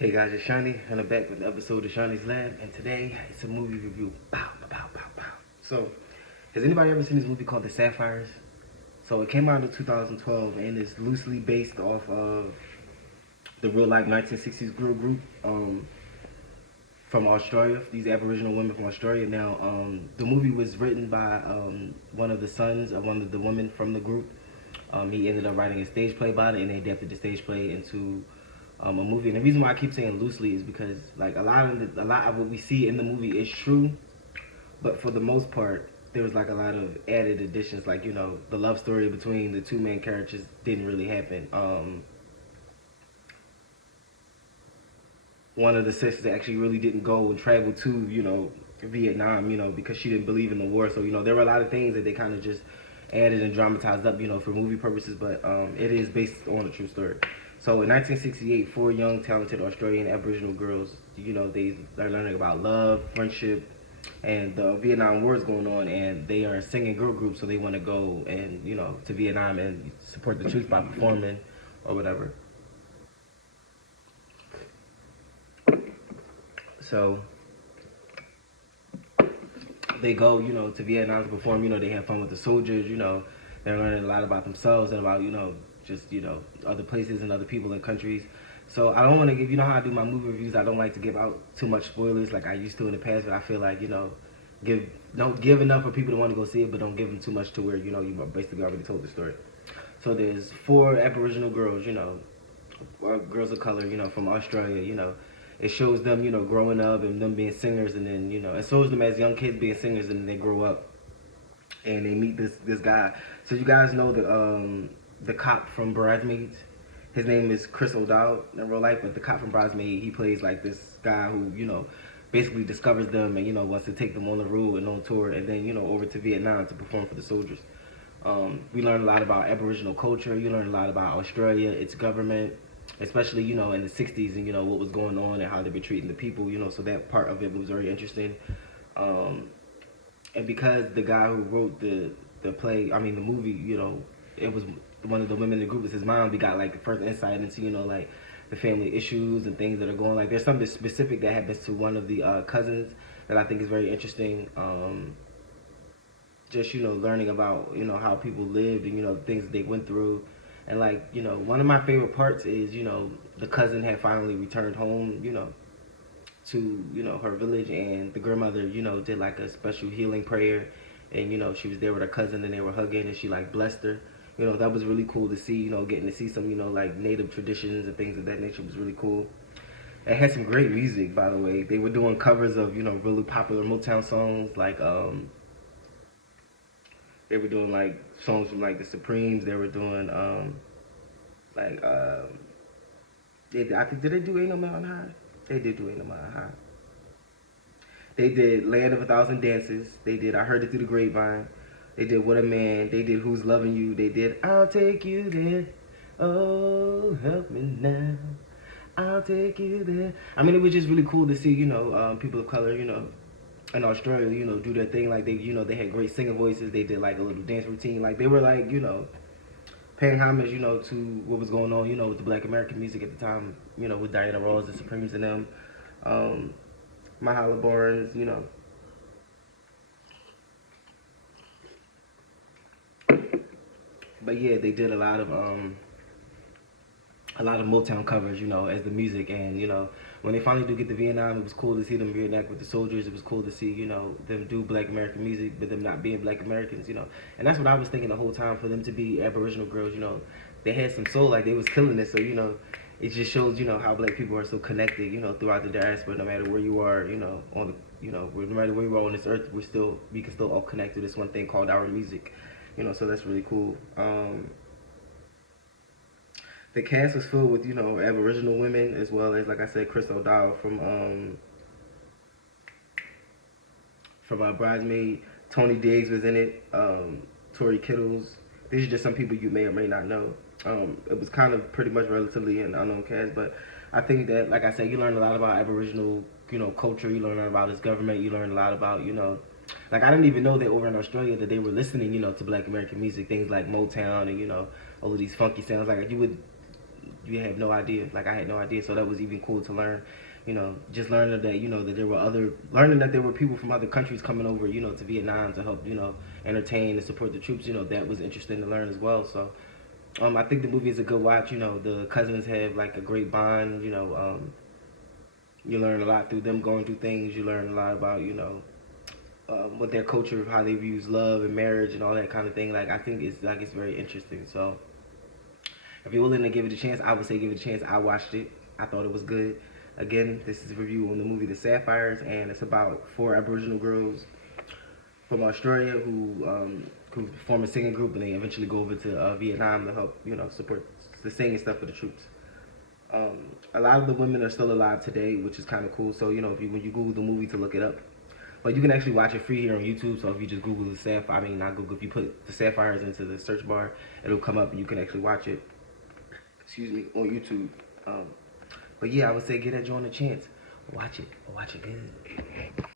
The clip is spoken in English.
Hey guys, it's Shiny, and I'm back with an episode of Shiny's Lab, and today it's a movie review. Bow, bow, bow, bow, bow. So, has anybody ever seen this movie called The Sapphires? So it came out in 2012, and it's loosely based off of the real life 1960s girl group from Australia. These Aboriginal women from Australia. Now, the movie was written by one of the sons of one of the women from the group. He ended up writing a stage play about it, and they adapted the stage play into a movie. And the reason why I keep saying loosely is because like a lot of what we see in the movie is true, but for the most part, there was like a lot of added additions. Like the love story between the two main characters didn't really happen. One of the sisters actually really didn't go and travel to Vietnam, because she didn't believe in the war. So there were a lot of things that they kind of just added and dramatized up, for movie purposes. But it is based on a true story. So in 1968, four young, talented Australian Aboriginal girls, they are learning about love, friendship, and the Vietnam War is going on, and they are a singing girl group, so they want to go and to Vietnam and support the troops by performing or whatever. So they go, to Vietnam to perform. They have fun with the soldiers. They're learning a lot about themselves and about just other places and other people and countries. So I don't want to give, how I do my movie reviews. I don't like to give out too much spoilers like I used to in the past. But I feel like don't give enough for people to want to go see it, but don't give them too much to where you basically already told the story. So there's four Aboriginal girls, girls of color, from Australia. It shows them, growing up and them being singers, and then it shows them as young kids being singers, and then they grow up and they meet this guy. So you guys know the cop from Bridesmaids. His name is Chris O'Dowd in real life, but the cop from Bridesmaids, he plays like this guy who basically discovers them and wants to take them on the road and on tour, and then over to Vietnam to perform for the soldiers. We learn a lot about Aboriginal culture. You learn a lot about Australia, its government, especially in the 60s, and what was going on and how they were treating the people. So that part of it was very interesting. And because the guy who wrote the the movie, it was one of the women in the group was his mom. We got like the first insight into like the family issues and things that are going. Like there's something specific that happens to one of the cousins that I think is very interesting. Just learning about how people lived and the things that they went through. And like one of my favorite parts is the cousin had finally returned home to her village, and the grandmother did like a special healing prayer, and she was there with her cousin, and they were hugging, and she like blessed her. That was really cool to see. Getting to see some like native traditions and things of that nature was really cool. It had some great music, by the way. They were doing covers of really popular Motown songs, like they were doing like songs from like the Supremes. They were doing like I think, did they do Ain't No Mountain High? They did do Ain't No Mountain High. They did Land of a Thousand Dances. They did I Heard It Through the Grapevine. They did What a Man. They did Who's Loving You. They did I'll Take You There. Oh, help me now. I'll take you there. I mean, it was just really cool to see, people of color, in Australia, do their thing. Like they had great singing voices. They did like a little dance routine. Like they were like, paying homage, to what was going on, with the Black American music at the time, with Diana Ross, the Supremes and them, Mahala Barnes, But yeah, they did a lot of Motown covers, as the music, and when they finally do get to Vietnam, it was cool to see them reenact with the soldiers. It was cool to see, them do Black American music, but them not being Black Americans, and that's what I was thinking the whole time. For them to be Aboriginal girls, they had some soul, like they was killing it. So it just shows, how Black people are so connected, throughout the diaspora. No matter where you are, on the, no matter where you are on this earth, we can still all connect to this one thing called our music, So that's really cool. The cast was filled with Aboriginal women, as well as, like I said, Chris O'Dowd from Bridesmaid. Tony Diggs was in it. Tori Kittles. These are just some people you may or may not know. It was kind of pretty much relatively an unknown cast, but I think that, like I said, you learn a lot about Aboriginal culture. You learn about its government. You learn a lot about like I didn't even know that over in Australia that they were listening to Black American music, things like Motown and all of these funky sounds. Like you would you have no idea. Like I had no idea, so that was even cool to learn. Just learning that that there were learning that there were people from other countries coming over, to Vietnam to help, entertain and support the troops. That was interesting to learn as well. So, I think the movie is a good watch. The cousins have like a great bond. You learn a lot through them going through things. You learn a lot about what their culture, how they views love and marriage and all that kind of thing. Like I think it's very interesting. So if you're willing to give it a chance, I would say give it a chance. I watched it. I thought it was good. Again, this is a review on the movie The Sapphires, and it's about 4 Aboriginal girls from Australia who form a singing group, and they eventually go over to Vietnam to help support the singing stuff for the troops. A lot of the women are still alive today, which is kind of cool. So when you Google the movie to look it up, but you can actually watch it free here on YouTube. So if you just Google the Sapphire, I mean not Google, if you put the Sapphires into the search bar, it'll come up and you can actually watch it. Excuse me, on YouTube. But yeah, I would say give that joint a chance. Watch it good.